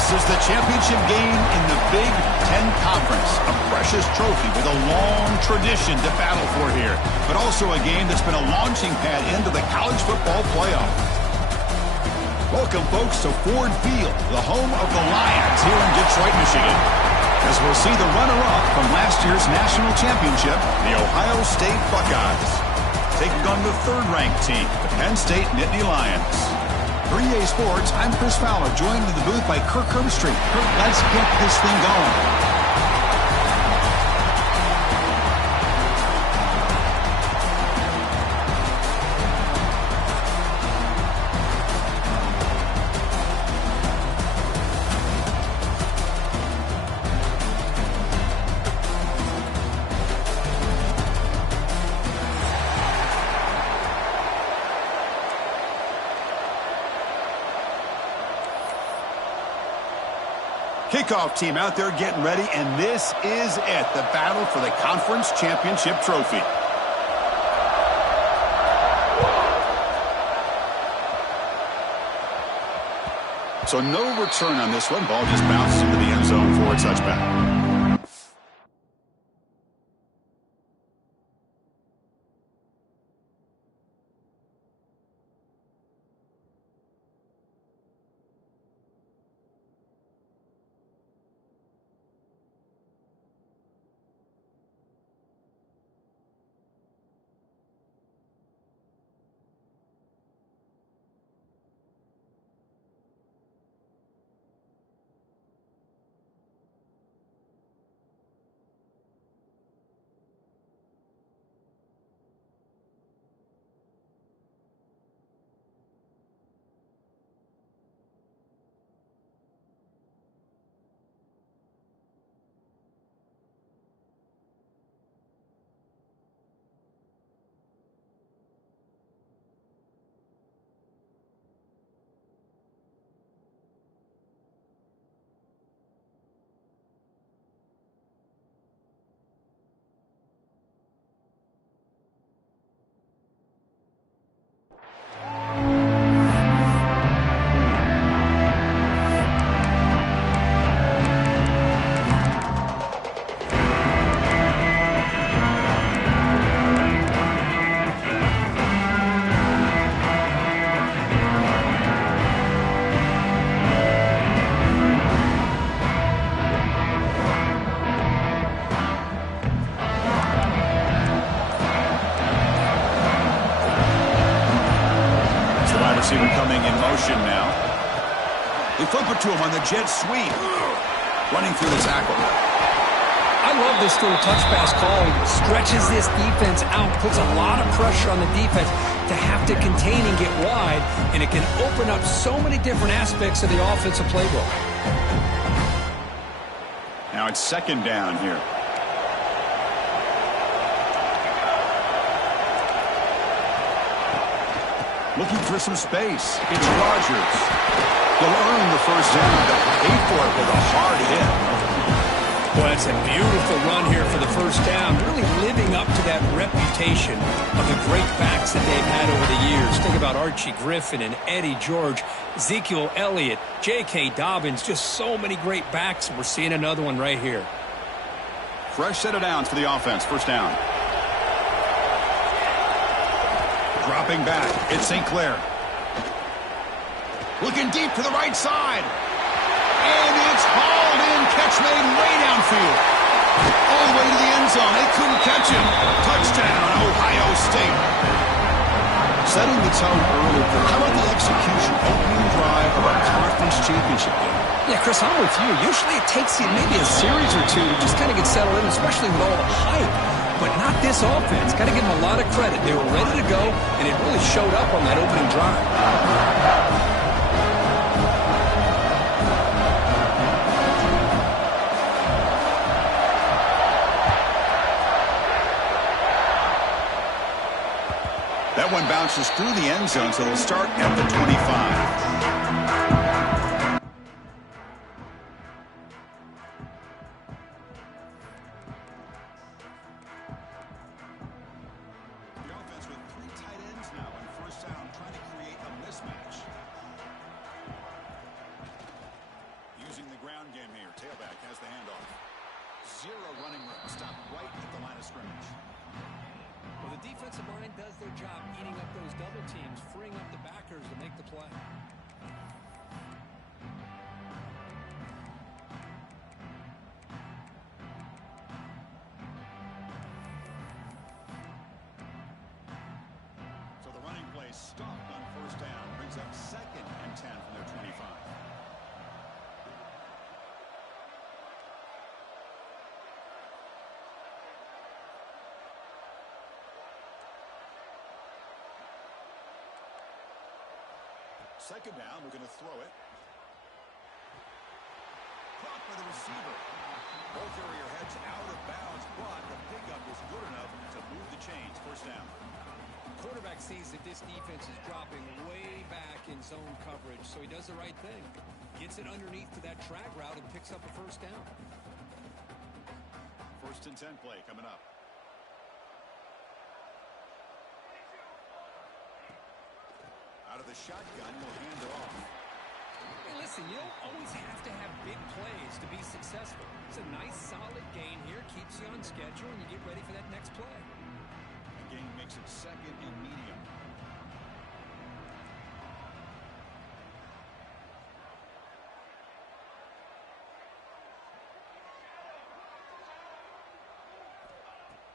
This is the championship game in the Big Ten Conference. A precious trophy with a long tradition to battle for here, but also a game that's been a launching pad into the college football playoff. Welcome, folks, to Ford Field, the home of the Lions here in Detroit, Michigan, as we'll see the runner-up from last year's national championship, the Ohio State Buckeyes, taking on the third-ranked team, the Penn State Nittany Lions. For EA Sports, I'm Chris Fowler, joined in the booth by Kirk Herbstreit. Kirk, let's get this thing going. Kickoff team out there getting ready, and this is it, the battle for the conference championship trophy. So no return on this one. Ball just bounces into the end zone for a touchback. Coming in motion now. They flip it to him on the jet sweep. Running through the tackle. I love this little touch pass call. He stretches this defense out, puts a lot of pressure on the defense to have to contain and get wide, and it can open up so many different aspects of the offensive playbook. Now it's second down here. Looking for some space. It's Rodgers. He'll earn the first down, but pay for it with a hard hit. Well, that's a beautiful run here for the first down, really living up to that reputation of the great backs that they've had over the years. Think about Archie Griffin and Eddie George, Ezekiel Elliott, J.K. Dobbins, just so many great backs, and we're seeing another one right here. Fresh set of downs for the offense. First down. Dropping back, it's St. Clair. Looking deep to the right side. And it's hauled in, catch made way downfield. All the way to the end zone, they couldn't catch him. Touchdown, Ohio State. Setting the tone early. How about the execution, opening drive of a conference championship game? Yeah, Chris, I'm with you. Usually it takes you maybe a series or two to just kind of get settled in, especially with all the hype. But not this offense. Got to give them a lot of credit. They were ready to go, and it really showed up on that opening drive. That one bounces through the end zone, so they'll start at the 25. offensive line does their job eating up those double teams, freeing up the backers to make the play. So the running play stopped on first down. Brings up 2nd and 10 from their 25. Second down, we're going to throw it. Caught by the receiver. Ball carrier heads out of bounds, but the pickup is good enough to move the chains. First down. Quarterback sees that this defense is dropping way back in zone coverage, so he does the right thing. Gets it underneath to that drag route and picks up a first down. 1st and 10 play coming up. Out of the shotgun, he'll hand it off. Hey, listen, you don't always have to have big plays to be successful. It's a nice, solid gain here. Keeps you on schedule, and you get ready for that next play. The gain makes it 2nd and medium.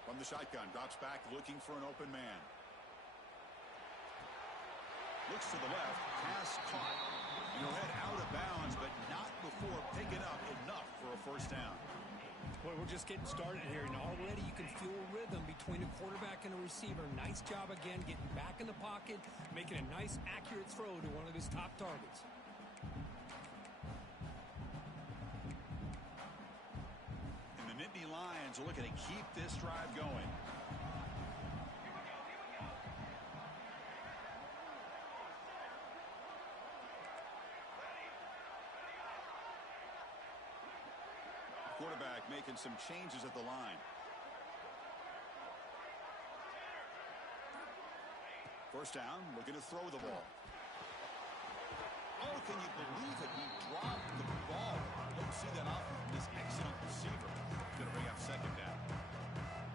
From the shotgun, drops back, looking for an open man. Looks to the left, pass caught. He'll head out of bounds, but not before picking up enough for a first down. Boy, we're just getting started here, and already you can feel a rhythm between a quarterback and a receiver. Nice job again getting back in the pocket, making a nice, accurate throw to one of his top targets. And the Nittany Lions are looking to keep this drive going. Quarterback making some changes at the line. First down, looking to throw the ball. Oh, can you believe it? He dropped the ball. Don't see that often from this excellent receiver. Going to bring up 2nd down.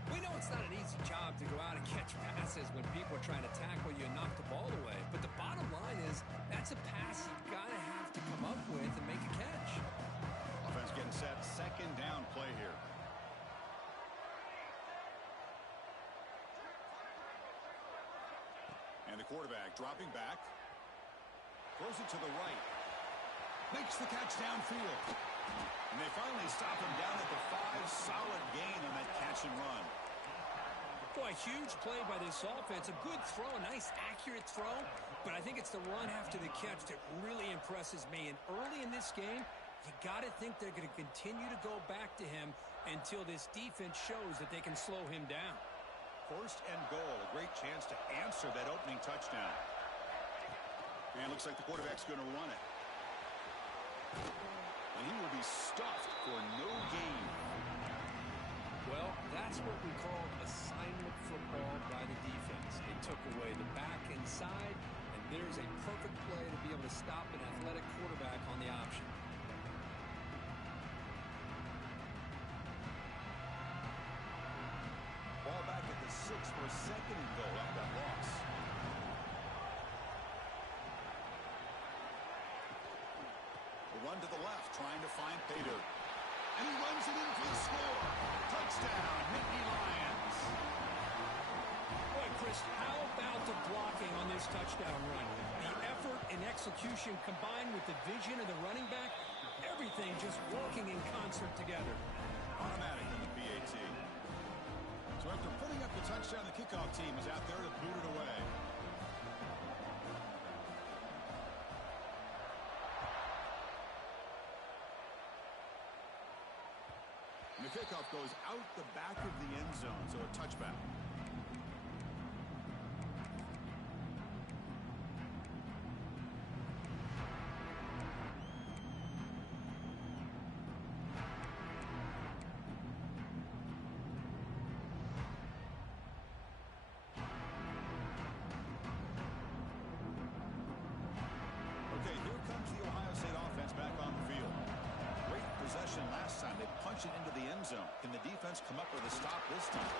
We know it's not an easy job to go out and catch passes when people are trying to tackle you and knock the ball away. But the bottom line is that's a pass you got to have to come up with and make a catch. Offense getting set. 2nd down play here. And the quarterback dropping back. Throws it to the right. Makes the catch downfield. And they finally stop him down at the 5. Solid gain on that catch and run. Boy, huge play by this offense. A good throw, a nice, accurate throw. But I think it's the run after the catch that really impresses me. And early in this game, you got to think they're going to continue to go back to him until this defense shows that they can slow him down. 1st and goal. A great chance to answer that opening touchdown. And looks like the quarterback's going to run it. And he will be stuffed for no gain. Well, that's what we call assignment football by the defense. They took away the back inside, and there's a perfect play to be able to stop an athletic quarterback on the option. Ball back at the 6 for a 2nd and goal after that loss. The run to the left, trying to find Pater. And he runs it in for the score. Touchdown, Nittany Lions. Boy, Chris, how about the blocking on this touchdown run? The effort and execution combined with the vision of the running back, everything just working in concert together. Automatic on the PAT. So after putting up the touchdown, the kickoff team is out there to boot it away. And the kickoff goes out the back of the end zone, so a touchback. Okay, here comes the Ohio State offense back on the field. Great possession last time. They punch it into the end zone. Can the defense come up with a stop this time?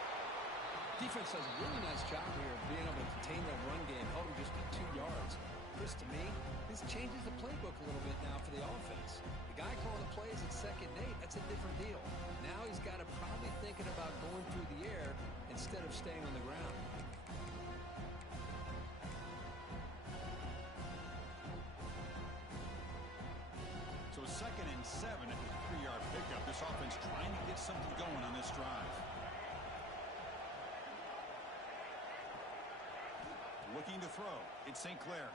Defense does a really nice job here of being able to contain that run game, held him just to 2 yards. Chris, to me, this changes the playbook a little bit now for the offense. The guy calling the plays at 2nd and 8, that's a different deal. Now he's got to probably thinking about going through the air instead of staying on the ground. So 2nd and 7 at the 3-yard pickup. This offense trying to get something going on this drive. Looking to throw. It's St. Clair.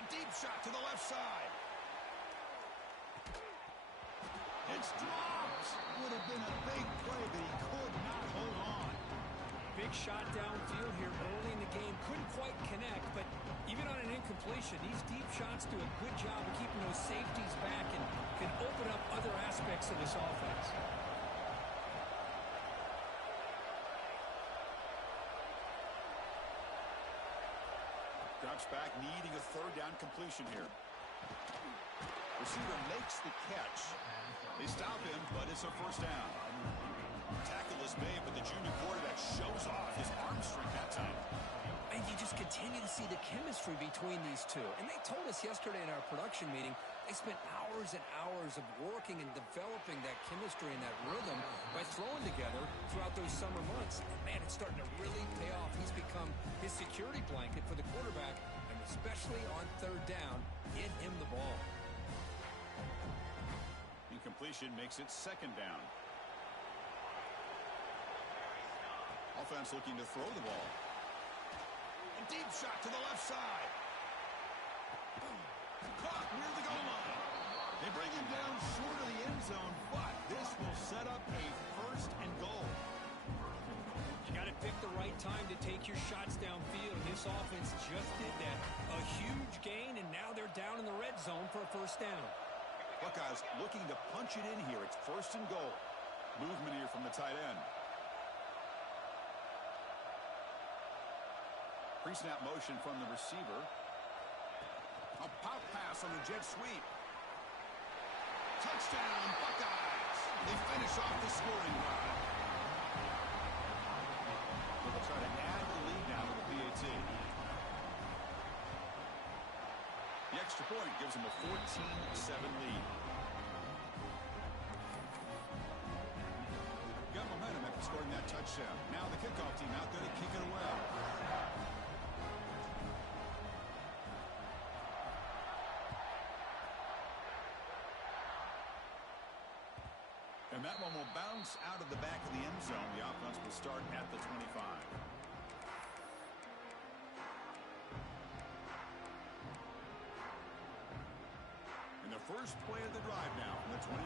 A deep shot to the left side. It's dropped. Would have been a big play, but he could not hold on. Big shot downfield here early in the game. Couldn't quite connect, but even on an incompletion, these deep shots do a good job of keeping those safeties back and can open up other aspects of this offense. Drops back, needing a 3rd down completion here. Receiver makes the catch. They stop him, but it's a 1st down. Tackle is made, but the junior quarterback shows off his arm strength that time. And you just continue to see the chemistry between these two. And they told us yesterday in our production meeting, they spent hours and hours of working and developing that chemistry and that rhythm by throwing together throughout those summer months. And man, it's starting to really pay off. He's become his security blanket for the quarterback, and especially on 3rd down, get him the ball. Incompletion makes it 2nd down. Offense looking to throw the ball. A deep shot to the left side. Caught near the goal line. They bring him down short of the end zone, but this will set up a 1st and goal. You got to pick the right time to take your shots downfield. This offense just did that. A huge gain, and now they're down in the red zone for a 1st down. Buckeyes looking to punch it in here. It's 1st and goal. Movement here from the tight end. Pre-snap motion from the receiver. A pop pass on the jet sweep. Touchdown, Buckeyes! They finish off the scoring drive. They'll try to add the lead now to the PAT. The extra point gives them a 14-7 lead. Got momentum after scoring that touchdown. Now the kickoff team out there to kick it away. And that one will bounce out of the back of the end zone. The offense will start at the 25. And the first play of the drive now from the 25.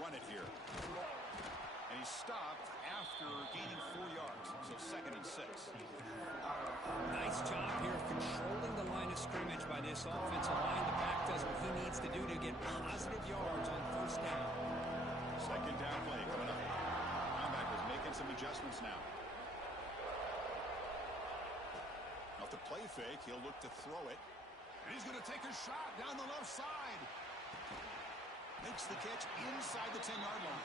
Run it here. And he's stopped after gaining 4 yards. So 2nd and 6. Nice job here of controlling the line of scrimmage by this offensive line. The back does what he needs to do to get positive yards on 1st down. 2nd down play coming up. Linebackers making some adjustments now. Off the play fake, he'll look to throw it. And he's going to take a shot down the left side. Makes the catch inside the 10-yard line.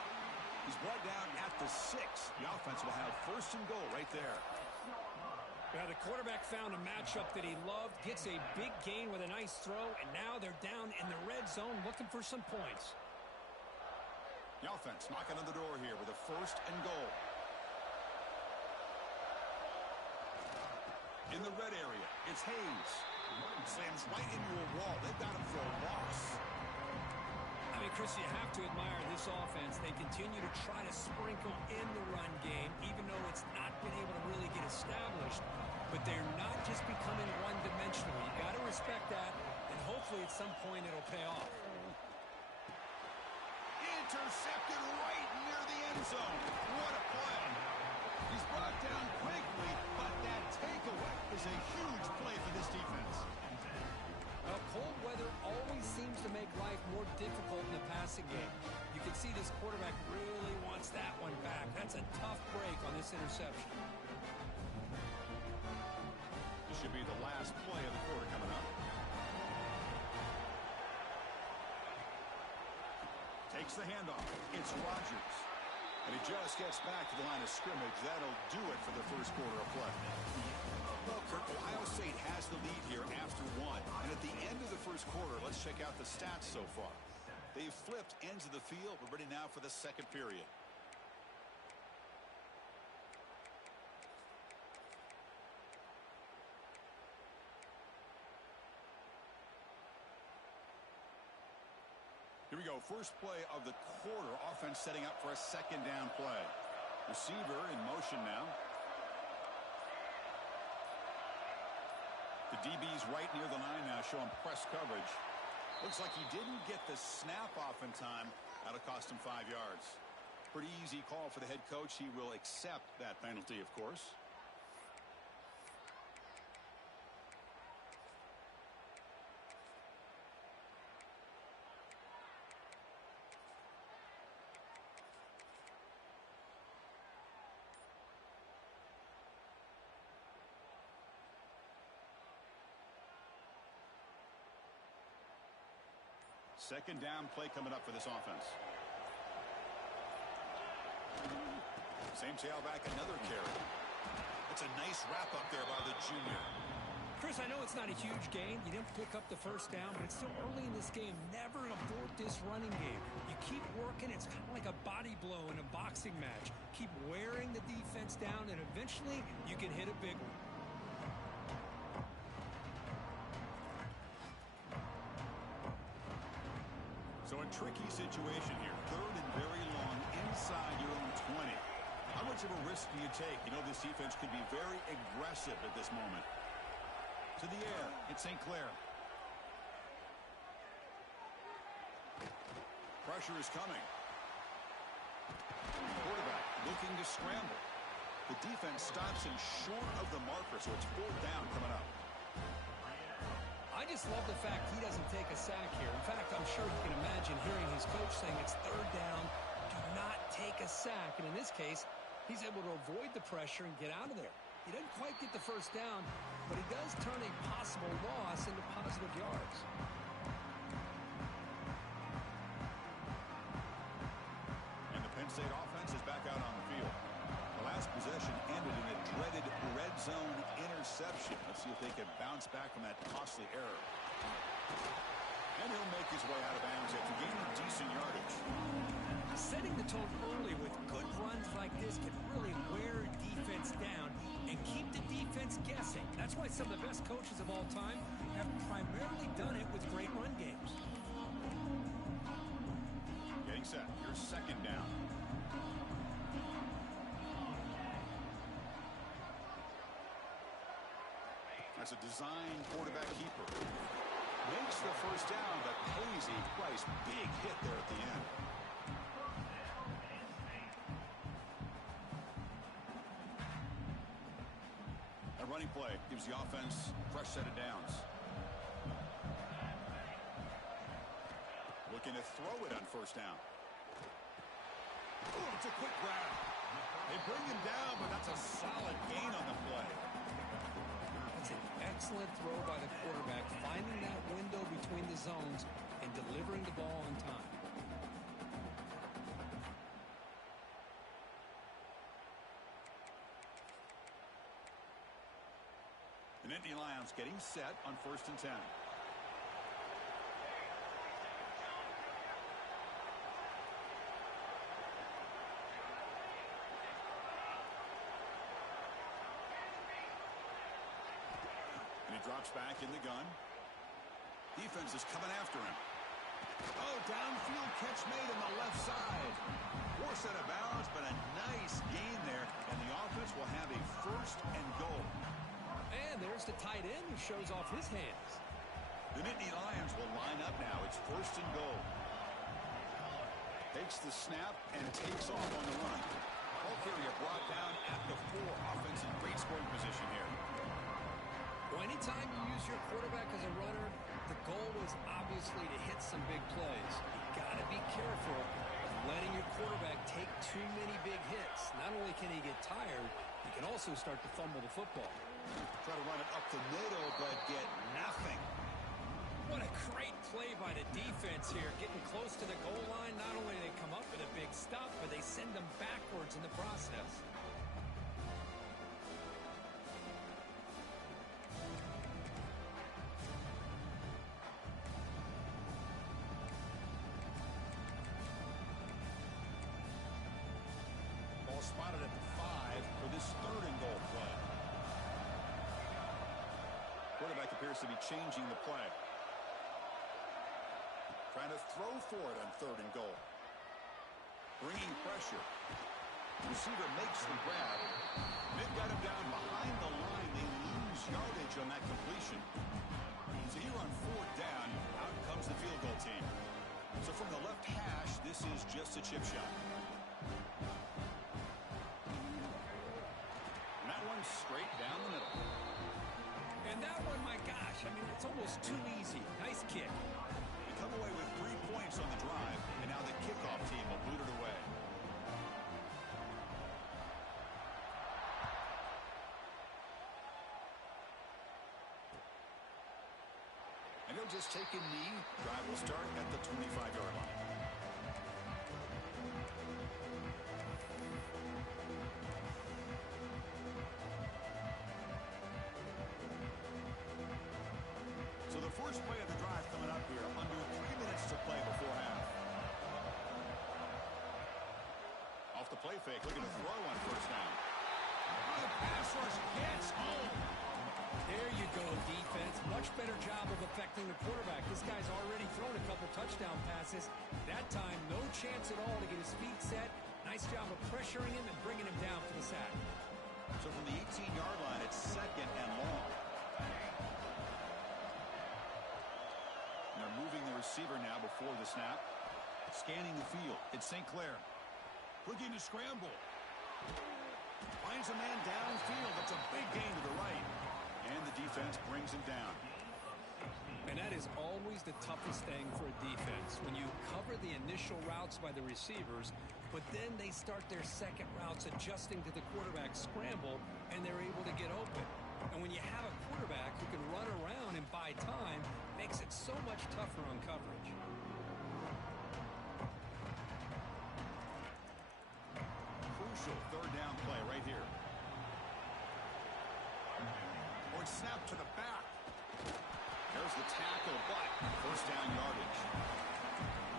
He's brought down at the 6. The offense will have 1st and goal right there. Well, the quarterback found a matchup that he loved, gets a big gain with a nice throw, and now they're down in the red zone looking for some points. The offense knocking on the door here with a 1st and goal. In the red area, it's Hayes. Slams right into a wall. They've got him for a loss. I mean, Chris, you have to admire this offense. They continue to try to sprinkle in the run game, even though it's not been able to really get established. But they're not just becoming one-dimensional. You got to respect that, and hopefully at some point it'll pay off. Intercepted right near the end zone. What a play. He's brought down quickly, but that takeaway is a huge play for this defense. Well, cold weather always seems to make life more difficult in the passing game. You can see this quarterback really wants that one back. That's a tough break on this interception. This should be the last play of the quarter coming up. Takes the handoff. It's Rodgers. And he just gets back to the line of scrimmage. That'll do it for the first quarter of play. Well, Kirk, Ohio State has the lead here after one. And at the end of the first quarter, let's check out the stats so far. They've flipped ends of the field. We're ready now for the second period. Here we go. First play of the quarter. Offense setting up for a second down play. Receiver in motion now. The DB's right near the line now, showing press coverage. Looks like he didn't get the snap off in time. That'll cost him 5 yards. Pretty easy call for the head coach. He will accept that penalty, of course. Second down play coming up for this offense. Same tailback, another carry. It's a nice wrap up there by the junior. Chris, I know it's not a huge gain. You didn't pick up the first down, but it's still early in this game. Never abort this running game. You keep working. It's kind of like a body blow in a boxing match. Keep wearing the defense down, and eventually you can hit a big one. So a tricky situation here. Third and very long inside your own 20. How much of a risk do you take? You know, this defense could be very aggressive at this moment. To the air. It's St. Clair. Pressure is coming. Quarterback looking to scramble. The defense stops him short of the marker, so it's fourth down coming up. I just love the fact he doesn't take a sack here. In fact, I'm sure you can imagine hearing his coach saying it's third down, do not take a sack. And in this case, he's able to avoid the pressure and get out of there. He doesn't quite get the first down, but he does turn a possible loss into positive yards. And the Penn State offense is back out on the field. The last possession ended in a dreaded red zone interception. Let's see if they can bounce back from that costly error. And he'll make his way out of bounds after gaining decent yardage. Setting the tone early with good runs like this can really wear a defense down and keep the defense guessing. That's why some of the best coaches of all time have primarily done it with great run games. Getting set. Here's second down. That's a design quarterback keeper. Makes the first down, but pays a price. Big hit there at the end. A running play gives the offense a fresh set of downs. Looking to throw it on first down. Oh, it's a quick grab. They bring him down, but that's a solid gain on the play. It's an excellent throw by the quarterback, finding that window between the zones and delivering the ball on time. The Nittany Lions getting set on 1st and 10. And he drops back in the gun. Defense is coming after him. Oh, downfield catch made on the left side. Forced out of bounds, but a nice gain there. And the offense will have a 1st and goal. And there's the tight end who shows off his hands. The Nittany Lions will line up now. It's 1st and goal. Takes the snap and takes off on the run. Ball carrier brought down at the 4. Offense in great scoring position here. Well, anytime you use your quarterback as a runner, The goal was obviously to hit some big plays. You got to be careful of letting your quarterback take too many big hits. Not only can he get tired, he can also start to fumble the football. Try to run it up the middle, but get nothing. What a great play by the defense here. Getting close to the goal line, not only do they come up with a big stop, but they send them backwards in the process. Ball spotted at the 5 for this 3rd and goal play. Quarterback appears to be changing the play. Trying to throw for it on 3rd and goal. Bringing pressure. Receiver makes the grab. They've got him down behind the line. They lose yardage on that completion. So here on 4th down, out comes the field goal team. So from the left hash, this is just a chip shot. And that one's straight down the middle. And that one, my gosh, I mean, it's almost too easy. Nice kick. Come away with 3 points on the drive, and now the kickoff team will boot it away. And he'll just take a knee. Drive will start at the 25-yard line. So the first play of the drive coming up here, under 3 minutes to play before half. Off the play fake, looking to throw on 1st down. The pass rush gets home. There you go, defense. Much better job of affecting the quarterback. This guy's already thrown a couple touchdown passes. That time, no chance at all to get his feet set. Nice job of pressuring him and bringing him down for the sack. So from the 18-yard line, it's 2nd and long. They're moving the receiver now before the snap. Scanning the field. It's St. Clair. Looking to scramble. Finds a man downfield. That's a big gain to the right. And the defense brings him down. And that is always the toughest thing for a defense. When you cover the initial routes by the receivers, but then they start their second routes adjusting to the quarterback's scramble, and they're able to get open. And when you have a quarterback who can run around and buy time, it makes it so much tougher on coverage. Crucial 3rd down play right here. Or snap to the back. There's the tackle, but 1st down yardage.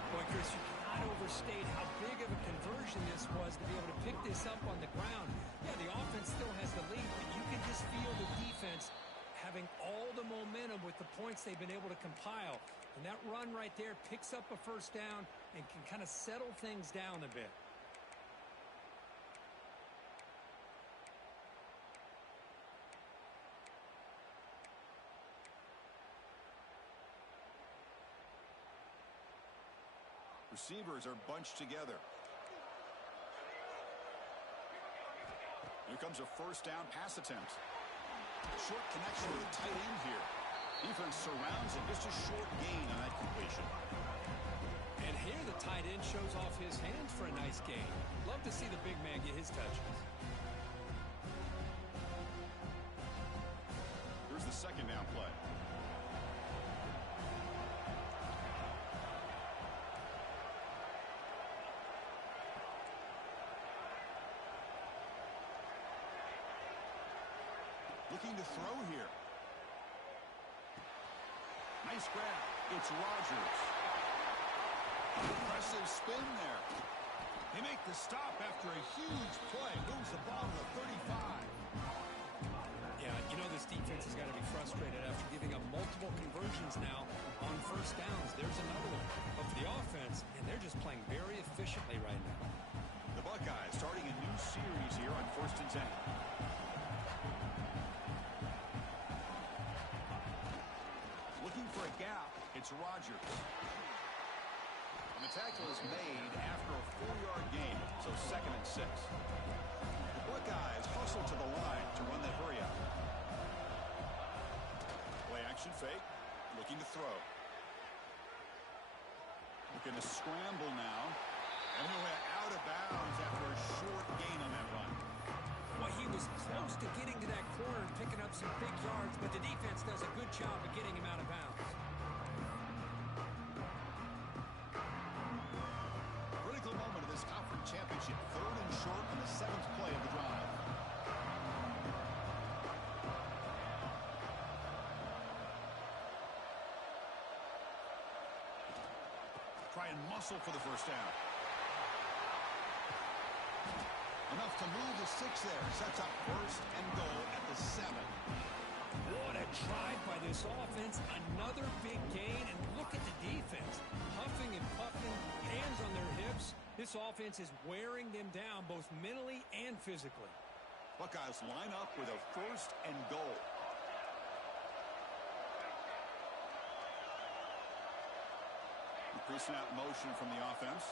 Boy, Chris, you cannot overstate how big of a conversion this was to be able to pick this up on the ground. Yeah, the offense still has the lead, but you can just feel the defense having all the momentum with the points they've been able to compile. And that run right there picks up a 1st down and can kind of settle things down a bit. Receivers are bunched together. Here comes a 1st down pass attempt. Short connection with the tight end here. Defense surrounds him. Just a short gain on that completion. And here the tight end shows off his hands for a nice gain. Love to see the big man get his touches. Here's the 2nd down play. Looking to throw here. Nice grab. It's Rodgers. Impressive spin there. They make the stop after a huge play. Moves the ball to the 35. Yeah, you know this defense has got to be frustrated after giving up multiple conversions now on 1st downs. There's another one. But for the offense, and they're just playing very efficiently right now. The Buckeyes starting a new series here on 1st and 10. Looking for a gap. It's Rodgers. And the tackle is made after a 4-yard gain, so 2nd and 6. The Buckeyes hustle to the line to run that hurry out. Play action fake. Looking Looking to throw. Looking to scramble now. And he went out of bounds after a short gain on that run. Well, he was close to getting to that corner and picking up some big yards, but the defense does a good job of getting him out of bounds. Critical moment of this conference championship. 3rd and short on the 7th play of the drive. Try and muscle for the first down. Enough to move the 6 there. Sets up 1st and goal at the 7. What a drive by this offense. Another big gain, and look at the defense. Huffing and puffing, hands on their hips. This offense is wearing them down both mentally and physically. Buckeyes line up with a 1st and goal. Pre-snap motion from the offense.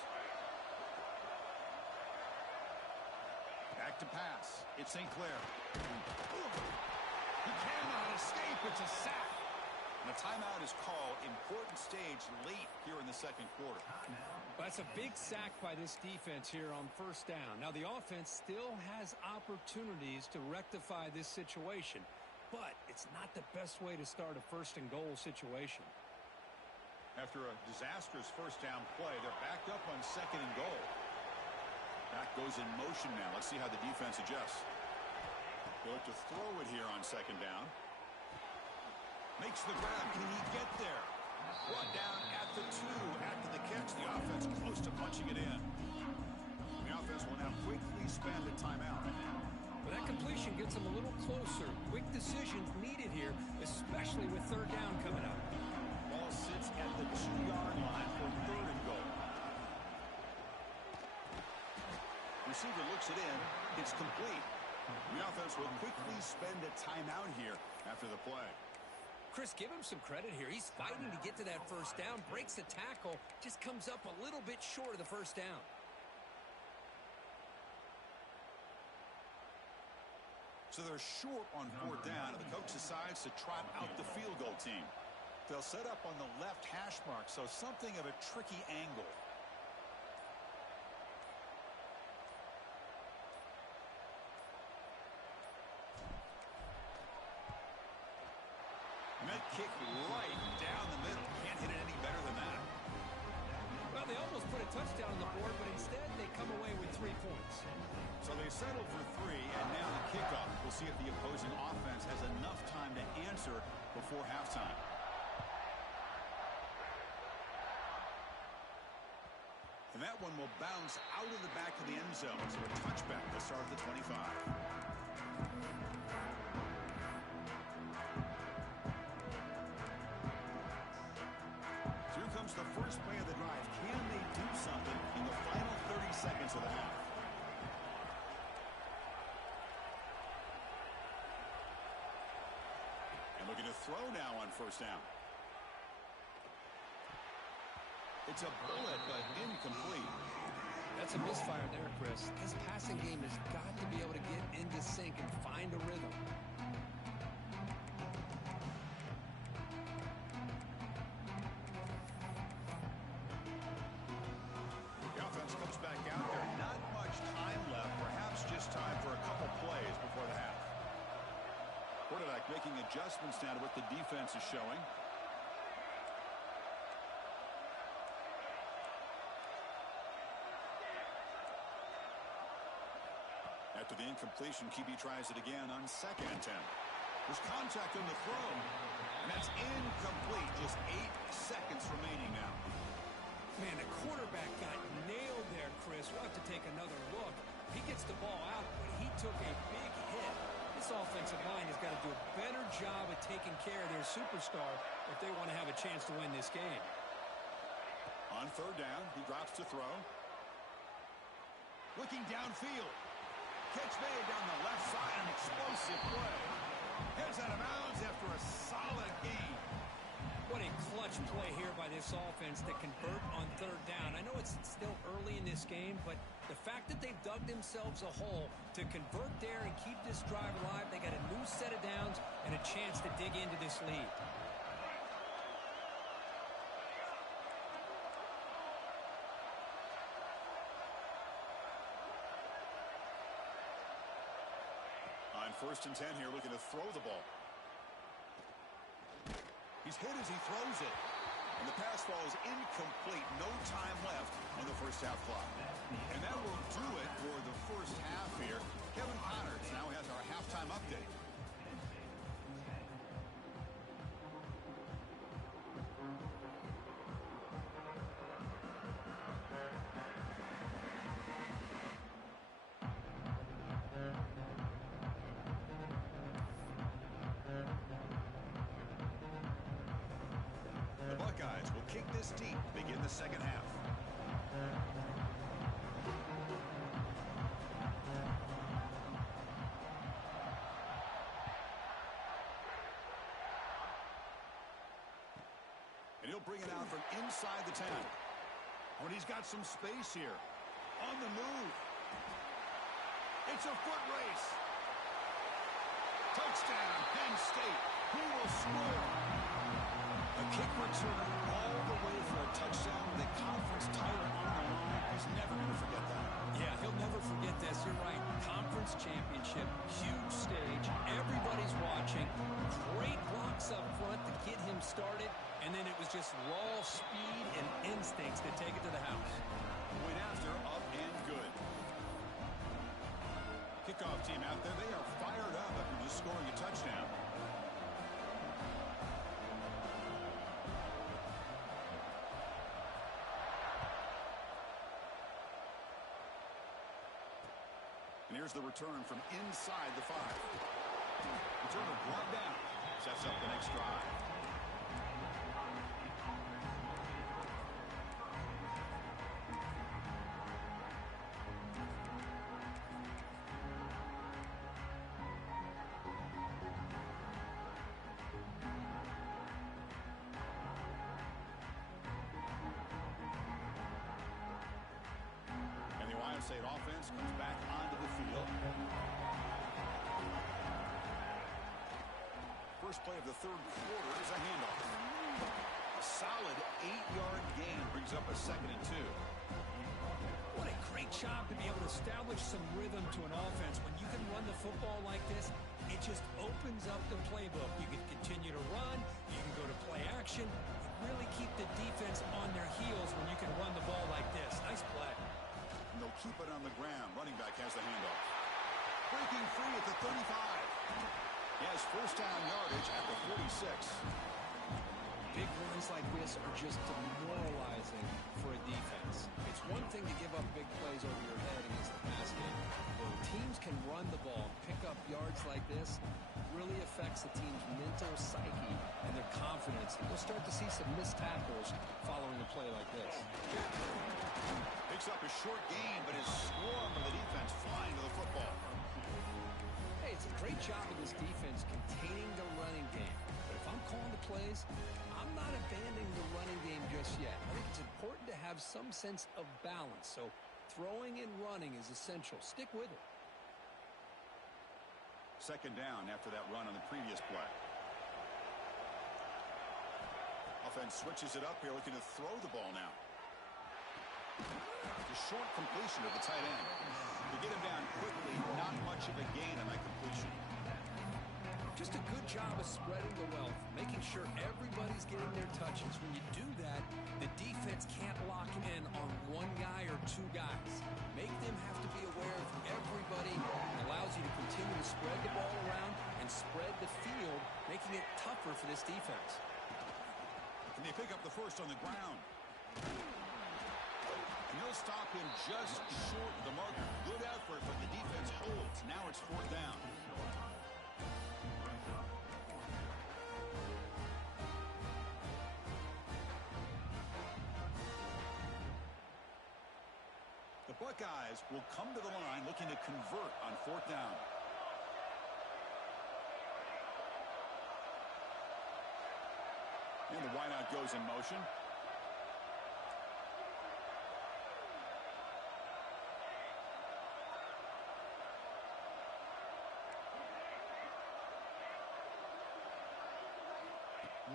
Back to pass. It's St. Clair. He cannot escape. It's a sack. And a timeout is called. Important stage late here in the 2nd quarter. That's a big sack by this defense here on 1st down. Now, the offense still has opportunities to rectify this situation, but it's not the best way to start a 1st and goal situation. After a disastrous 1st down play, they're backed up on 2nd and goal. Back goes in motion now. Let's see how the defense adjusts. They'll look to throw it here on 2nd down. Makes the grab. Can he get there? Brought down at the 2. After the catch, the offense close to punching it in. The offense will now quickly spend a timeout. Well, that completion gets them a little closer. Quick decisions needed here, especially with 3rd down coming up. Ball sits at the 2-yard line for 3rd and goal. Receiver looks it in. It's complete. The offense will quickly spend a timeout here after the play. Chris, give him some credit here. He's fighting to get to that 1st down, breaks the tackle, just comes up a little bit short of the 1st down. So they're short on 4th down, and the coach decides to trot out the field goal team. They'll set up on the left hash mark, so something of a tricky angle. Met kick right down the middle. Can't hit it any better than that. Well, they almost put a touchdown on the board, but instead they come away with 3 points. So they settled for 3, and now the kickoff. We'll see if the opposing offense has enough time to answer before halftime. And that one will bounce out of the back of the end zone. So a touchback to start at the 25. Here comes the first play of the drive. Can they do something in the final 30 seconds of the half? And looking to throw now on 1st down. It's a bullet, but incomplete. That's a misfire there, Chris. His passing game has got to be able to get into sync and find a rhythm. The offense comes back out there. Not much time left. Perhaps just time for a couple plays before the half. Quarterback making adjustments now to what the defense is showing. After the incompletion, QB tries it again on 2nd and 10. There's contact on the throw, and that's incomplete. Just 8 seconds remaining now. Man, the quarterback got nailed there, Chris. We'll have to take another look. He gets the ball out, but he took a big hit. This offensive line has got to do a better job of taking care of their superstar if they want to have a chance to win this game. On 3rd down, he drops to throw. Looking downfield. Catch made down the left side, an explosive play. Heads out of bounds after a solid gain. What a clutch play here by this offense to convert on 3rd down. I know it's still early in this game, but the fact that they've dug themselves a hole to convert there and keep this drive alive, they got a new set of downs and a chance to dig into this lead. 1st and 10 here, looking to throw the ball. He's hit as he throws it. And the pass falls incomplete. No time left on the first half clock. And that will do it for the first half here. Kevin Connors now has our halftime update. The Buckeyes will kick this deep to begin the second half. And he'll bring it out from inside the 10. When he's got some space here. On the move. It's a foot race. Touchdown, Penn State. Who will score? A kick return all the way for a touchdown. The conference title on the line. He's never going to forget that. Yeah, he'll never forget this. You're right. Conference championship, huge stage. Everybody's watching. Great blocks up front to get him started. And then it was just raw speed and instincts to take it to the house. Went after, up and good. Kickoff team out there. They are fired up after just scoring a touchdown. And here's the return from inside the 5. Returner brought down. Sets up the next drive. Ohio State offense comes back onto the field. First play of the 3rd quarter is a handoff. A solid 8-yard gain brings up a 2nd and 2. What a great job to be able to establish some rhythm to an offense. When you can run the football like this, it just opens up the playbook. You can continue to run. You can go to play action. You really keep the defense on their heels when you can run the ball like this. Nice play. And they'll keep it on the ground. Running back has the handoff. Breaking free at the 35. He has first down yardage at the 46. Big runs like this are just demoralizing for a defense. It's one thing to give up big plays over your head against the pass game. When teams can run the ball, pick up yards like this, it really affects the team's mental psyche and their confidence. And you'll start to see some missed tackles following a play like this. Picks up a short gain, but is swarmed by the defense flying to the football. Hey, it's a great job of this defense containing the running game. But if I'm calling the plays, I'm not abandoning the running game just yet. I think it's important to have some sense of balance. So throwing and running is essential. Stick with it. 2nd down after that run on the previous play. Offense switches it up here, looking to throw the ball now. A short completion to the tight end. To get him down quickly, not much of a gain on that completion. Just a good job of spreading the wealth, making sure everybody's getting their touches. When you do that, the defense can't lock in on one guy or two guys. Make them have to be aware of everybody. It allows you to continue to spread the ball around and spread the field, making it tougher for this defense. And they pick up the first on the ground. And he'll stop him just short of the marker. Good effort, but the defense holds. Now it's 4th down. The Buckeyes will come to the line looking to convert on 4th down. And the wideout goes in motion.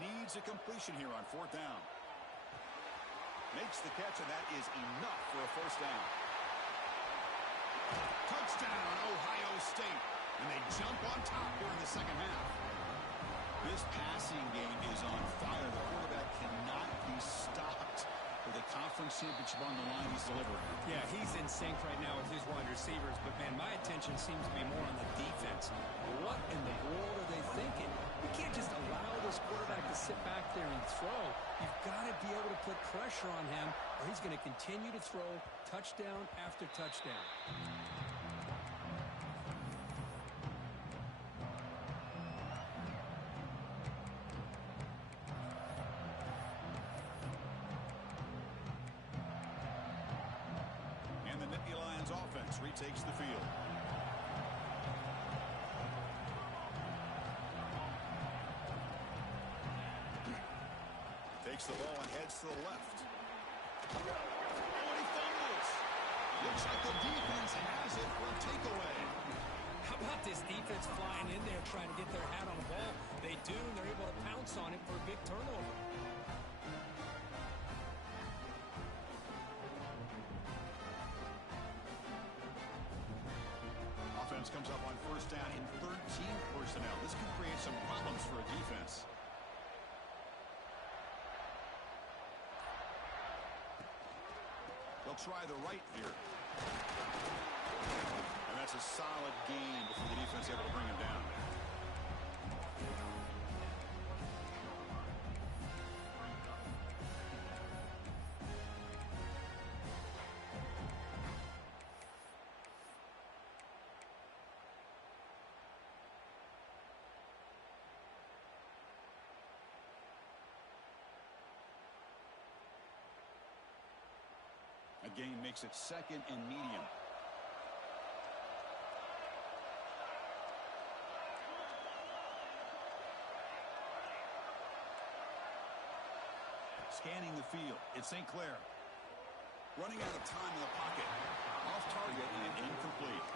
Needs a completion here on 4th down. Makes the catch, and that is enough for a first down. Touchdown, Ohio State. And they jump on top here in the second half. This passing game is on fire. The quarterback cannot be stopped. With a conference championship on the line, he's delivering. Yeah, he's in sync right now with his wide receivers. But, man, my attention seems to be more on the defense. What in the world are they thinking? We can't just allow this quarterback to sit back there and throw. You've got to be able to put pressure on him, or he's going to continue to throw touchdown after touchdown. And the Nittany Lions offense retakes the field. Takes the ball and heads to the left. Oh, and he fumbles. Looks like the defense has it for a takeaway. How about this defense flying in there trying to get their hat on the ball? They do, and they're able to pounce on it for a big turnover. Offense comes up on first down in 13 personnel. This can create some problems for a defense. They'll try the right here. And that's a solid gain before the defense able to bring him down. A gain makes it second and medium. Scanning the field. It's St. Clair. Running out of time in the pocket. Off target and incomplete.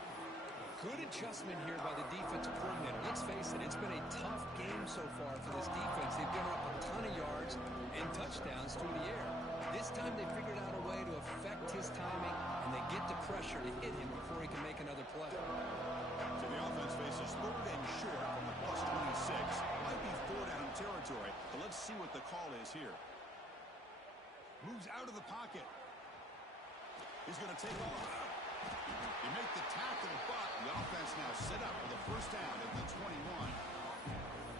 Good adjustment here by the defensive coordinator. Let's face it, it's been a tough game so far for this defense. They've given up a ton of yards and touchdowns through the air. This time they figured out a way to affect his timing, and they get the pressure to hit him before he can make another play. So the offense faces third and short from the plus 26. Might be four down territory, but let's see what the call is here. Moves out of the pocket. He's going to take off. You make the tackle, but the offense now set up for the first down at the 21.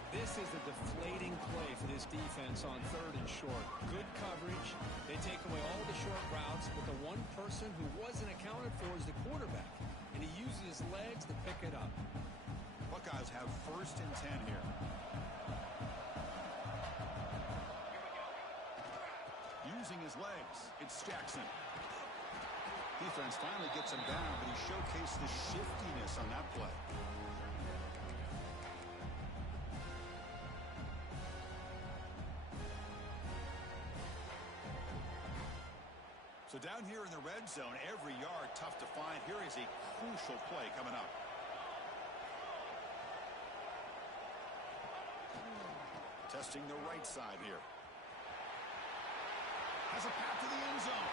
This is a deflating play for this defense on third and short. Good coverage. They take away all the short routes, but the one person who wasn't accounted for is the quarterback, and he uses his legs to pick it up. Buckeyes have first and 10 here. Using his legs, it's Jackson. Defense finally gets him down, but he showcased the shiftiness on that play. So down here in the red zone, every yard tough to find. Here is a crucial play coming up. Testing the right side here. Has a path to the end zone.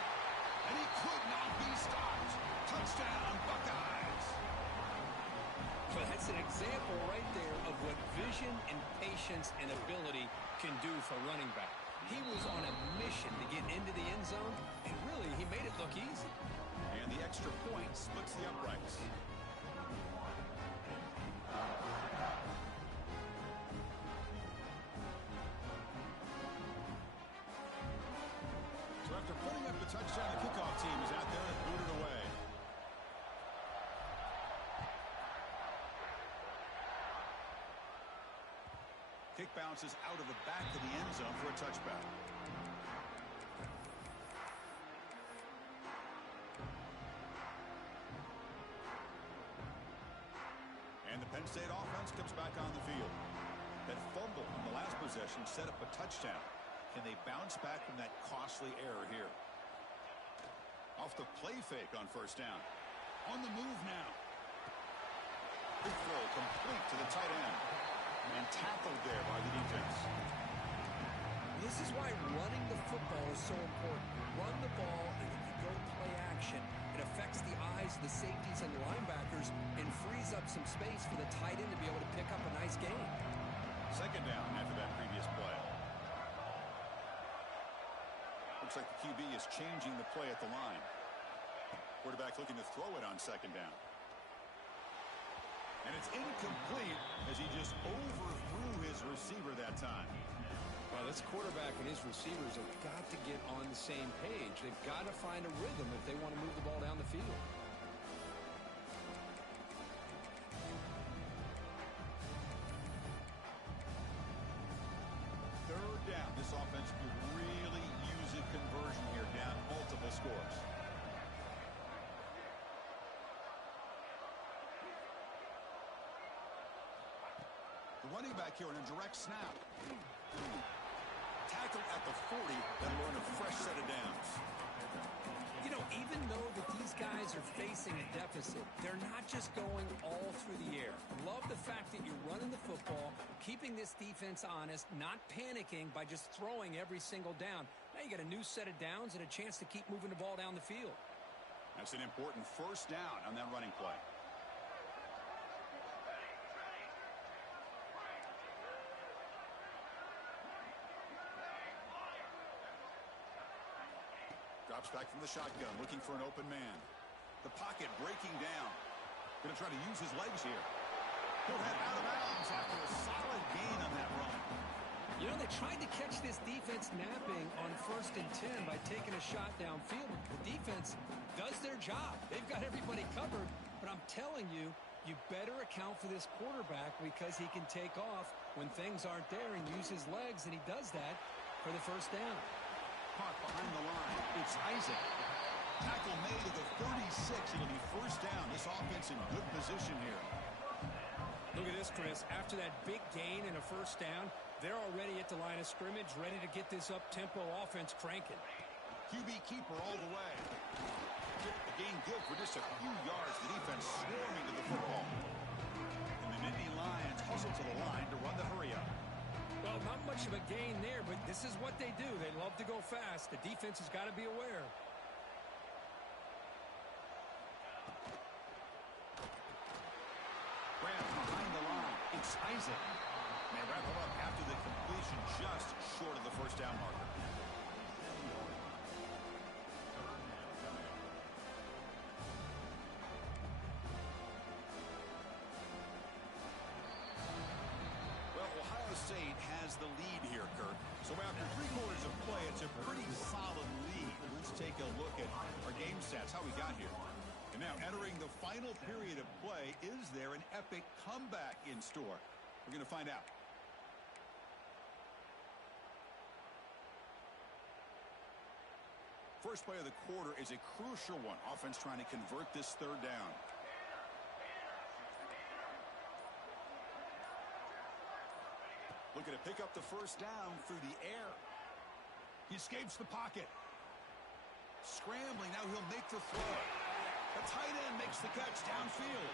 And he could not be stopped. Touchdown, Buckeyes. Well, that's an example right there of what vision and patience and ability can do for a running back. He was on a mission to get into the end zone, and really, he made it look easy. And the extra point splits the uprights. So after putting up the touchdown, the kickoff team is out there and booted away. Kick bounces out of the back of the end zone for a touchback. And the Penn State offense comes back on the field. That fumble in the last possession set up a touchdown. Can they bounce back from that costly error here? Off the play fake on first down. On the move now. Big throw complete to the tight end. And tackled there by the defense. This is why running the football is so important. Run the ball, and if you go play action, action. It affects the eyes of the safeties and the linebackers and frees up some space for the tight end to be able to pick up a nice gain. Second down after that previous play. Looks like the QB is changing the play at the line. Quarterback looking to throw it on second down. And it's incomplete as he just overthrew his receiver that time. Well, this quarterback and his receivers have got to get on the same page. They've got to find a rhythm if they want to move the ball down the field. Third down. This offense could really use a conversion here, down multiple scores. The running back here in a direct snap. Tackle at the 40. That'll earn a fresh set of downs. You know, even though that these guys are facing a deficit, they're not just going all through the air. Love the fact that you're running the football, keeping this defense honest, not panicking by just throwing every single down. Now you got a new set of downs and a chance to keep moving the ball down the field. That's an important first down on that running play. Drops back from the shotgun, looking for an open man. The pocket breaking down. Going to try to use his legs here. He'll head out of bounds after a solid gain on that run. You know, they tried to catch this defense napping on 1st and 10 by taking a shot downfield. The defense does their job. They've got everybody covered. But I'm telling you, you better account for this quarterback because he can take off when things aren't there and use his legs, and he does that for the first down. Caught behind the line. It's Isaac. Tackle made to the 36. It'll be first down. This offense in good position here. Look at this, Chris. After that big gain and a first down, they're already at the line of scrimmage, ready to get this up-tempo offense cranking. QB keeper all the way. A gain good for just a few yards. The defense swarming to the football. And the Nittany Lions hustle to the line to run the hurry-up. Well, not much of a gain there, but this is what they do. They love to go fast. The defense has got to be aware. Grab behind the line. It's Isaac. They wrap him up after the completion, just short of the first down marker. Ohio State has the lead here, Kirk. So after 3 quarters of play, it's a pretty solid lead. Let's take a look at our game stats, how we got here. And now entering the final period of play, is there an epic comeback in store? We're going to find out. First play of the quarter is a crucial one. Offense trying to convert this third down. Looking to pick up the first down through the air. He escapes the pocket. Scrambling, now he'll make the throw. The tight end makes the catch downfield.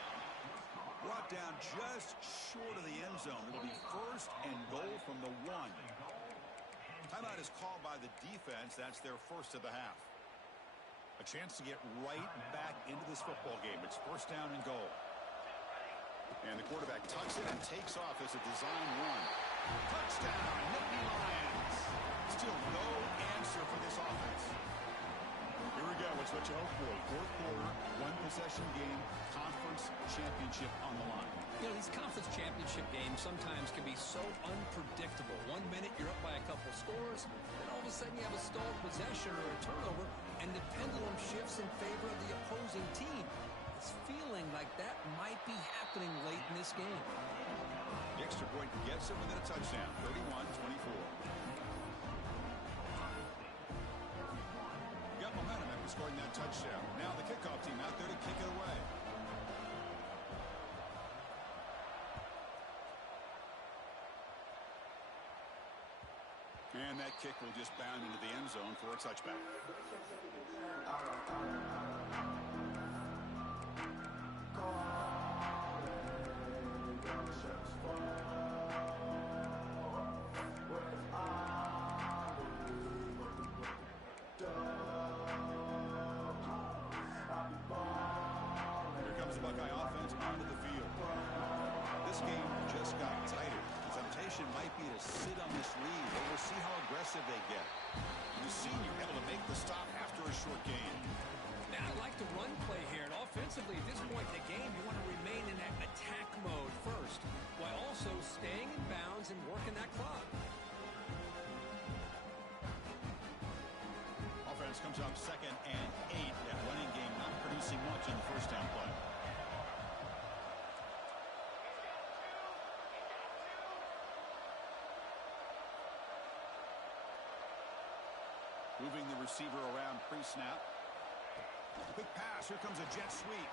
Brought down just short of the end zone. It'll be first and goal from the 1. Timeout is called by the defense. That's their first of the half. A chance to get right back into this football game. It's first down and goal. And the quarterback tucks it and takes off as a design run. Touchdown, Nittany Lions. Still no answer for this offense. Here we go. It's what you hope for. Fourth quarter, 1-possession game, conference championship on the line. You know, these conference championship games sometimes can be so unpredictable. 1 minute you're up by a couple scores, then all of a sudden you have a stalled possession or a turnover, and the pendulum shifts in favor of the opposing team. It's feeling like that might be happening late in this game. The extra point gets it within a touchdown, 31-24. Got momentum after scoring that touchdown. Now the kickoff team out there to kick it away. And that kick will just bound into the end zone for a touchback. comes the Buckeye offense onto the field. This game just got tighter. The temptation might be to sit on this lead, but we'll see how aggressive they get. The senior able to make the stop after a short gain. Now, I like the run play here, and offensively at this point in the game, you want to remain in that attack mode first, while also staying in bounds and working that clock. Offense comes up 2nd and 8. That running game not producing much on the first down play. Moving the receiver around pre-snap. Quick pass. Here comes a jet sweep.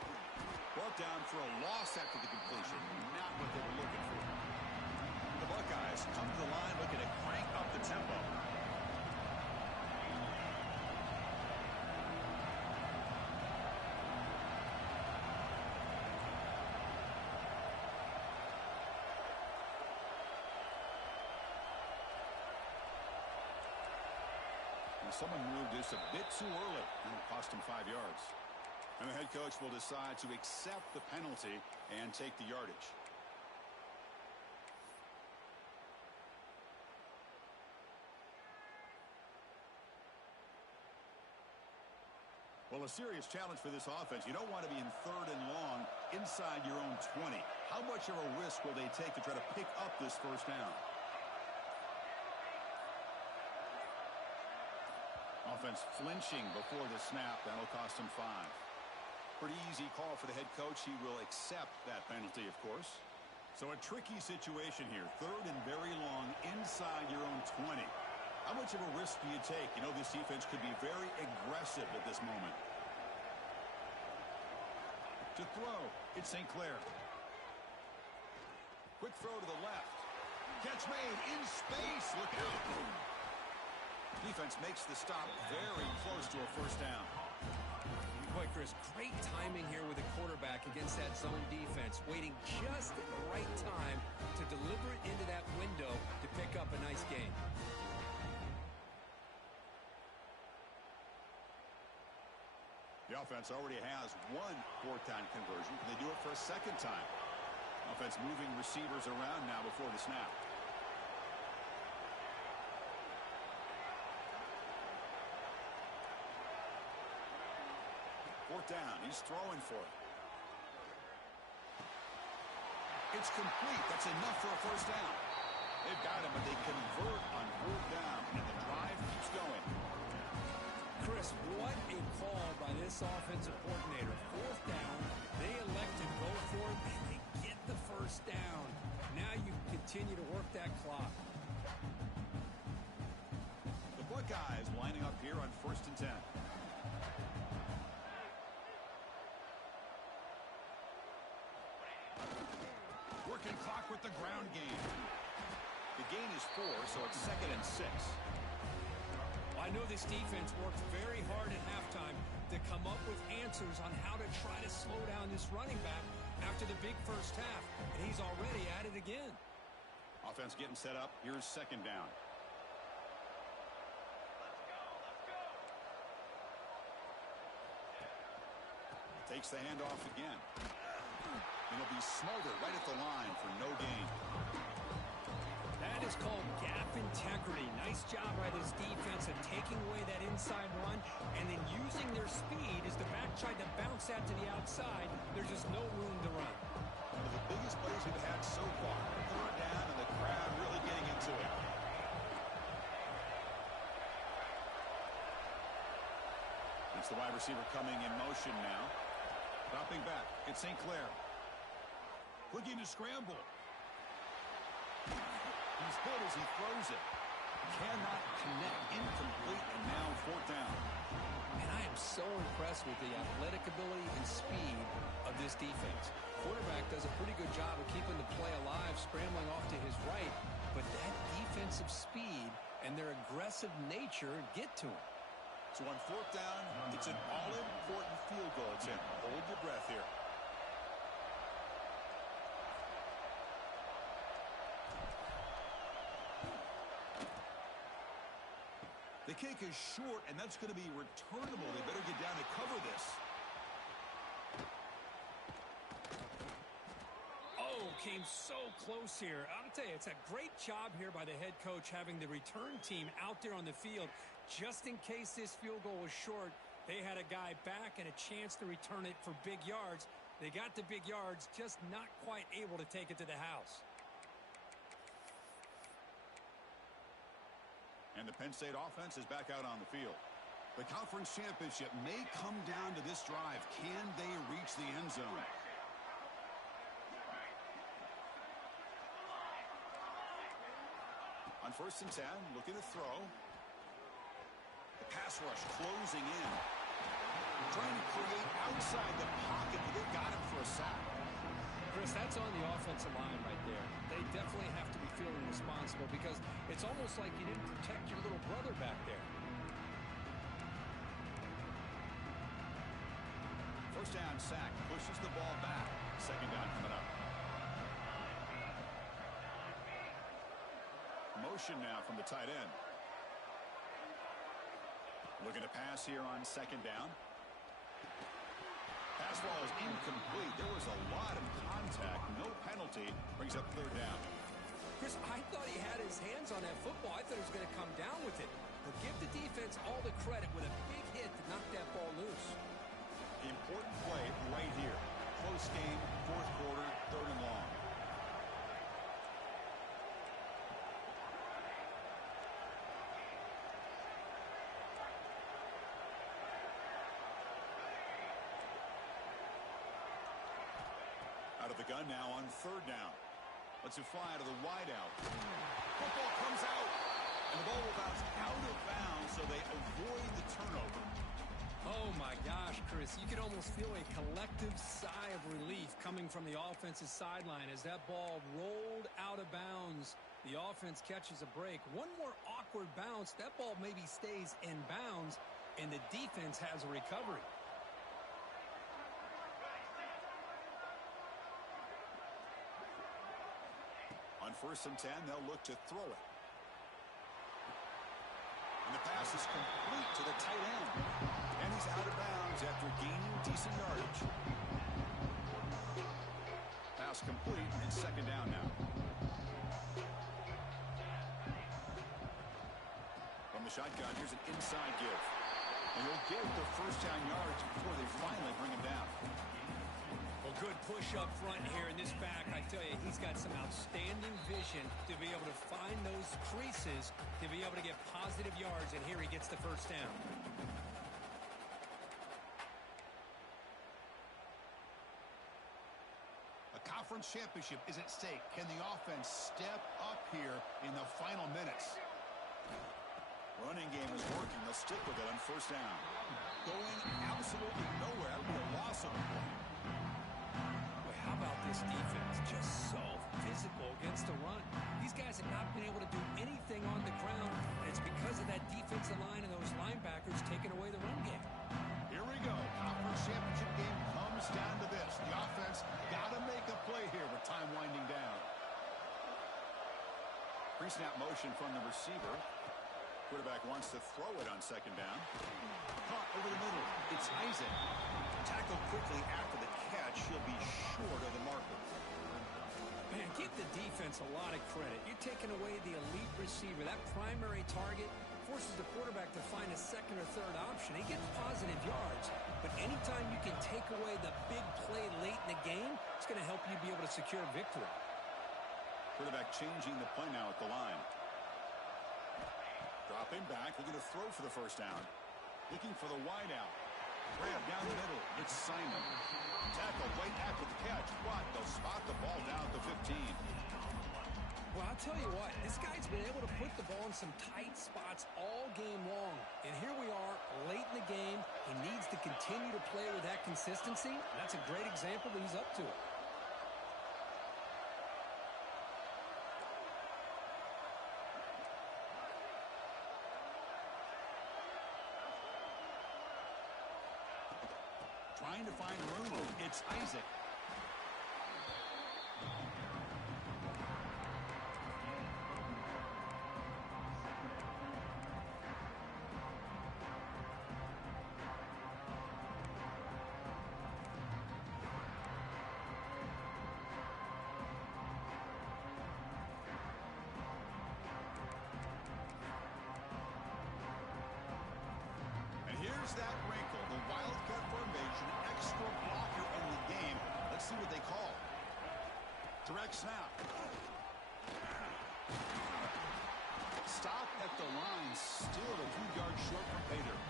Brought down for a loss after the completion. Not what they were looking for. The Buckeyes come to the line looking to crank up the tempo. Someone moved this a bit too early, and it cost him 5 yards. And the head coach will decide to accept the penalty and take the yardage. Well, a serious challenge for this offense. You don't want to be in 3rd and long inside your own 20. How much of a risk will they take to try to pick up this first down? Offense flinching before the snap. That'll cost him 5. Pretty easy call for the head coach. He will accept that penalty, of course. So a tricky situation here. 3rd and very long inside your own 20. How much of a risk do you take? You know, this defense could be very aggressive at this moment. To throw, it's St. Clair. Quick throw to the left. Catch made in space. Look out. Defense makes the stop very close to a first down. Boy, Chris, great timing here with the quarterback against that zone defense, waiting just at the right time to deliver it into that window to pick up a nice gain. The offense already has one 4th down conversion. Can they do it for a 2nd time? Offense moving receivers around now before the snap. 4th down. He's throwing for it. It's complete. That's enough for a first down. They've got him, but they convert on 4th down, and the drive keeps going. Chris, what a call by this offensive coordinator. 4th down. They elect to go for it, and they get the first down. Now you continue to work that clock. The Buckeyes lining up here on 1st and 10. Working clock with the ground game. The gain is 4, so it's 2nd and 6. I know this defense worked very hard at halftime to come up with answers on how to try to slow down this running back after the big first half, and he's already at it again. Offense getting set up. Here's 2nd down. Takes the handoff again. And he'll be smothered right at the line for no gain. That is called gap integrity. Nice job by this defense of taking away that inside run and then using their speed as the back tried to bounce that to the outside. There's just no room to run. One of the biggest plays we've had so far. 3rd down and the crowd really getting into it. It's the wide receiver coming in motion now. Dropping back. It's St. Clair. Looking to scramble. He's hit as he throws it. Cannot connect. Incomplete, and now 4th down. And I am so impressed with the athletic ability and speed of this defense. Quarterback does a pretty good job of keeping the play alive, scrambling off to his right. But that defensive speed and their aggressive nature get to him. So on 4th down, it's an all-important field goal. It's in. Hold your breath here. The kick is short, and that's going to be returnable. They better get down to cover this. came so close here. I'll tell you, it's a great job here by the head coach having the return team out there on the field. Just in case this field goal was short, they had a guy back and a chance to return it for big yards. They got the big yards, just not quite able to take it to the house. And the Penn State offense is back out on the field. The conference championship may come down to this drive. Can they reach the end zone? On 1st and 10, looking to throw. The pass rush closing in. Trying to create outside the pocket, but they've got him for a sack. Chris, that's on the offensive line right there. They definitely have to be feeling responsible because it's almost like you didn't protect your little brother back there. First down sack, pushes the ball back. Second down coming up. Motion now from the tight end. Looking to pass here on second down. Pass ball is incomplete. There was a lot of contact. No penalty. Brings up third down. Chris, I thought he had his hands on that football. I thought he was going to come down with it. But give the defense all the credit with a big hit to knock that ball loose. Important play right here. Close game, fourth quarter, third and long. Out of the gun now on third down. Lets it fly out of the wideout. Football comes out. And the ball will bounce out of bounds, so they avoid the turnover. Oh, my gosh, Chris. You could almost feel a collective sigh of relief coming from the offensive sideline as that ball rolled out of bounds. The offense catches a break. One more awkward bounce. That ball maybe stays in bounds, and the defense has a recovery. On 1st and 10, they'll look to throw it. And the pass is complete to the tight end. And he's out of bounds after gaining decent yardage. Pass complete and second down now. From the shotgun, here's an inside give. And he'll get the first down yards before they finally bring him down. Well, good push up front here in this back. I tell you, he's got some outstanding vision to be able to find those creases, to be able to get positive yards, and here he gets the first down. A conference championship is at stake. Can the offense step up here in the final minutes? Running game is working. They'll stick with it on first down. Going absolutely nowhere. That would be a loss of a point. How about this defense? Just so physical against the run. These guys have not been able to do anything on the ground. And it's because of that defensive line and those linebackers taking away the run game. Here we go. Conference championship game comes down to this. The offense got to make a play here with time winding down. Pre-snap motion from the receiver. Quarterback wants to throw it on second down. Caught over the middle. It's Isaac. Tackled quickly after the catch. He'll be short of the marker. Man, give the defense a lot of credit. You're taking away the elite receiver. That primary target forces the quarterback to find a second or third option. He gets positive yards, but anytime you can take away the big play late in the game, it's going to help you be able to secure victory. Quarterback changing the play now at the line. Dropping back, looking to throw for the first down. Looking for the wide out. Grab down the middle. It's Simon. Tackled right after the catch. But they'll spot the ball down at the 15. Well, I'll tell you what. This guy's been able to put the ball in some tight spots all game long. And here we are late in the game. He needs to continue to play with that consistency. That's a great example that he's up to it. Trying to find room. It's Isaac. here's that wrinkle. The Wildcat formation, extra blocker in the game. Let's see what they call. Direct snap. Stop at the line, still a few yards short from pay dirt.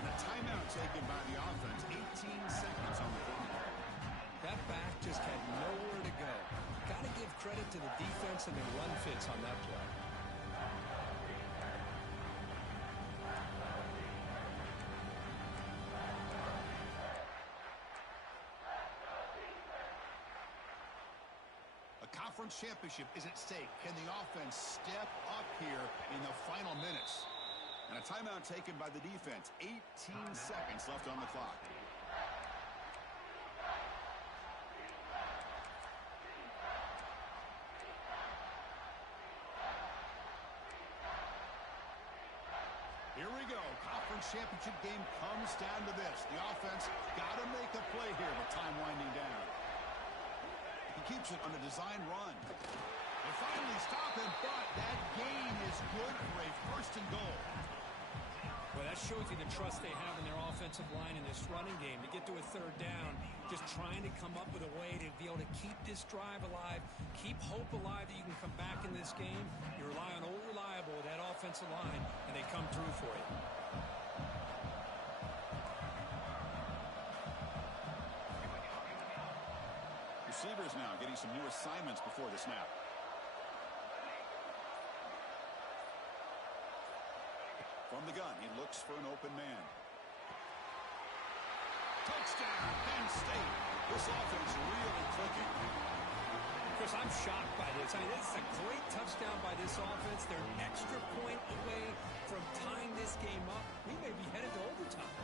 And a timeout taken by the offense, 18 seconds on the clock. That back just had nowhere to go. Got to give credit to the defense and their run fits on that play. Conference championship is at stake. Can the offense step up here in the final minutes? And a timeout taken by the defense. 18 seconds left on the clock. Here we go. Conference championship game comes down to this. The offense got to make a play here with time winding down. He keeps it on a design run. They finally stop him, but that gain is good for a first and goal. Well, that shows you the trust they have in their offensive line in this running game. To get to a third down, just trying to come up with a way to be able to keep this drive alive, keep hope alive that you can come back in this game. You rely on old reliable with that offensive line, and they come through for you. Receivers now getting some new assignments before the snap. From the gun, he looks for an open man. Touchdown, Penn State. This offense really clicking. Chris, I'm shocked by this. I mean, this is a great touchdown by this offense. They're an extra point away from tying this game up. We may be headed to overtime.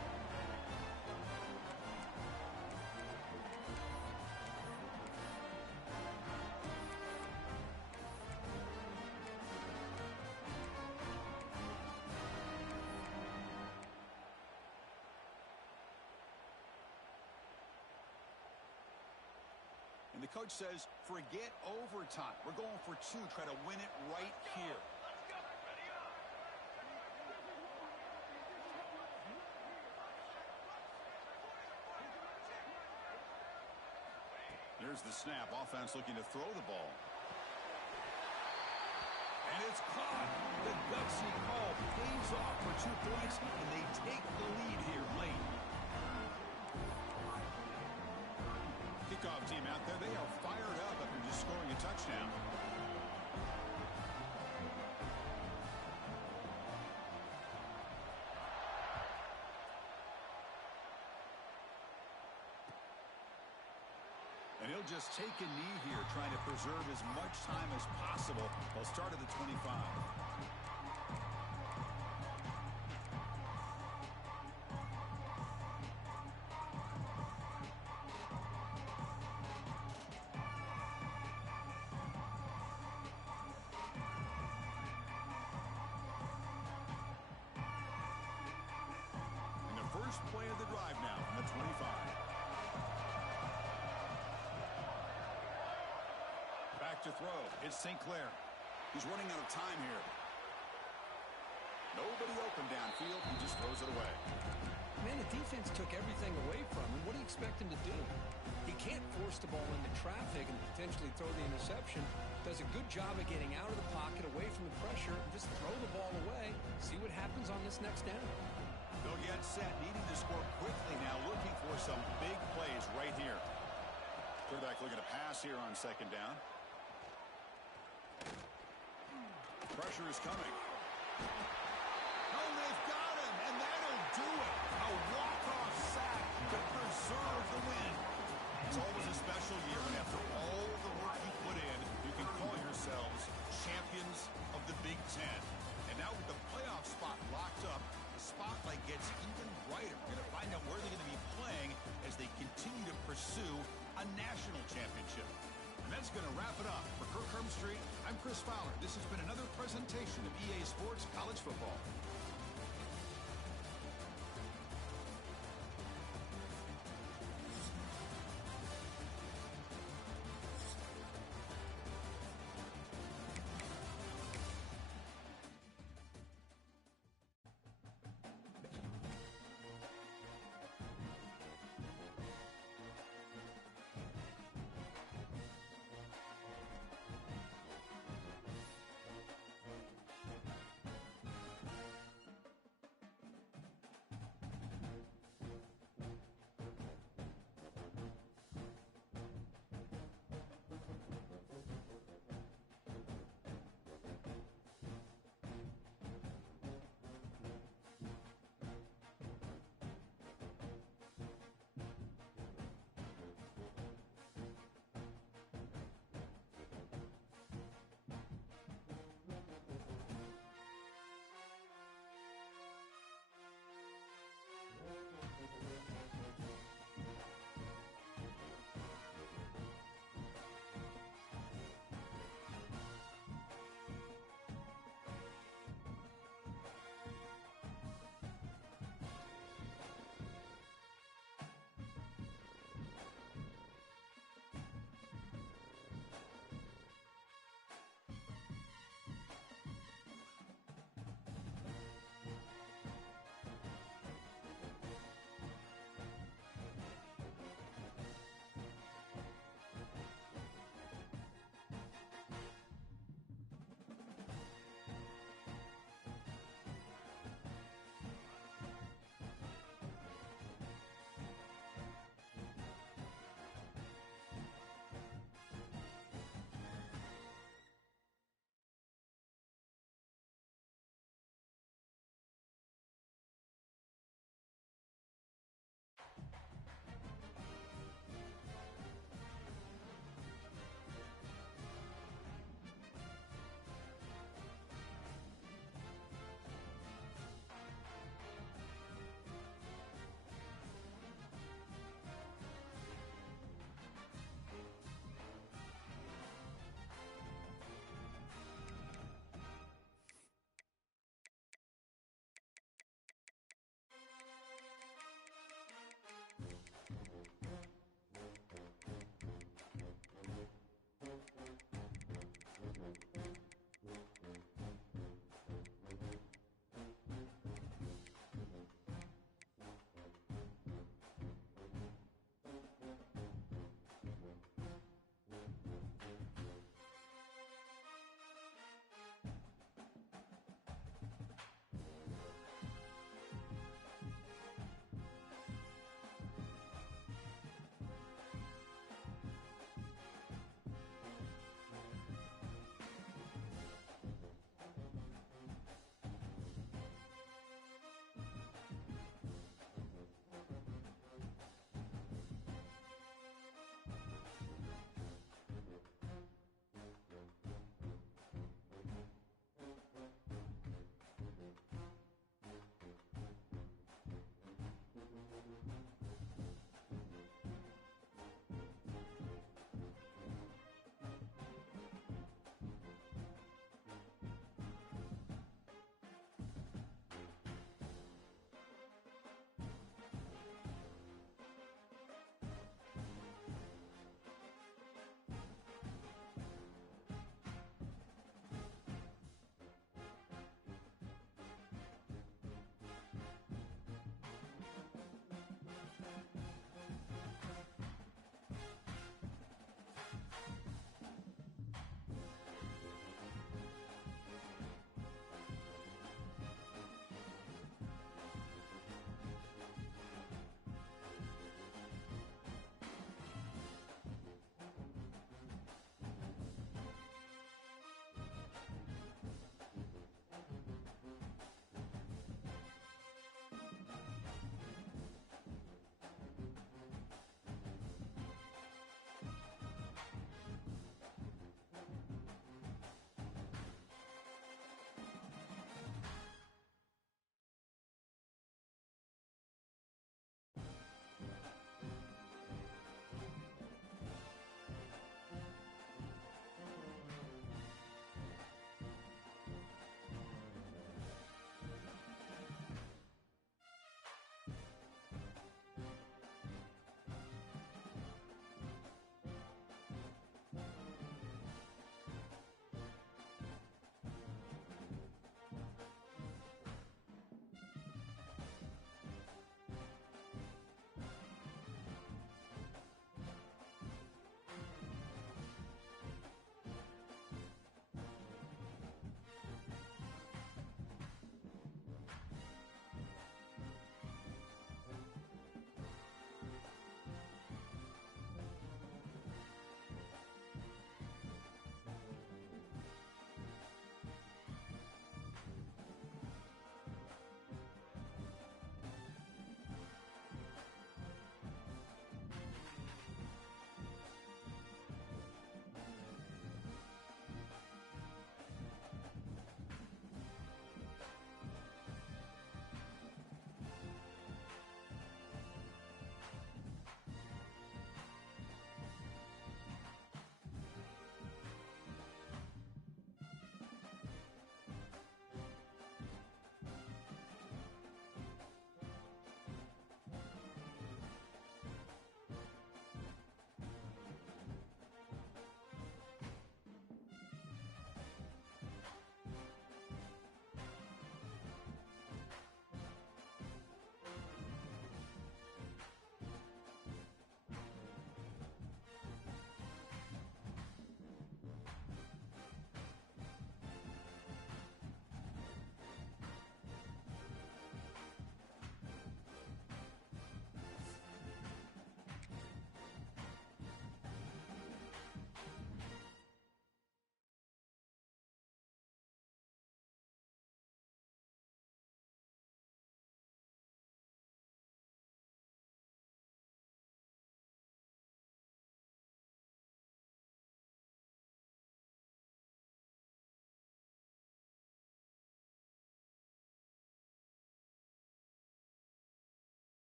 And the coach says, forget overtime. We're going for two. Try to win it right here. Here's the snap. Offense looking to throw the ball. And it's caught. The gutsy call pays off for 2 points, and they take the lead here late. Kickoff team out there, they are fired up after just scoring a touchdown. And he'll just take a knee here, trying to preserve as much time as possible. They'll start at the 25. First play of the drive now from the 25. Back to throw. It's St. Clair. He's running out of time here. Nobody open downfield. He just throws it away. Man, the defense took everything away from him. What do you expect him to do? He can't force the ball into traffic and potentially throw the interception. Does a good job of getting out of the pocket, away from the pressure, and just throw the ball away. See what happens on this next down. They'll get set, needing to score quickly now, looking for some big plays right here. Quarterback looking to pass here on second down. Pressure is coming. Oh, they've got him, and that'll do it. A walk-off sack to preserve the win. It's always a special year, and after all the work you put in, you can call yourselves champions of the Big Ten. And now with the playoff spot locked up, the spotlight gets even brighter. We're going to find out where they're going to be playing as they continue to pursue a national championship. And that's going to wrap it up. For Kirk Herbstreit, I'm Chris Fowler. This has been another presentation of EA Sports College Football.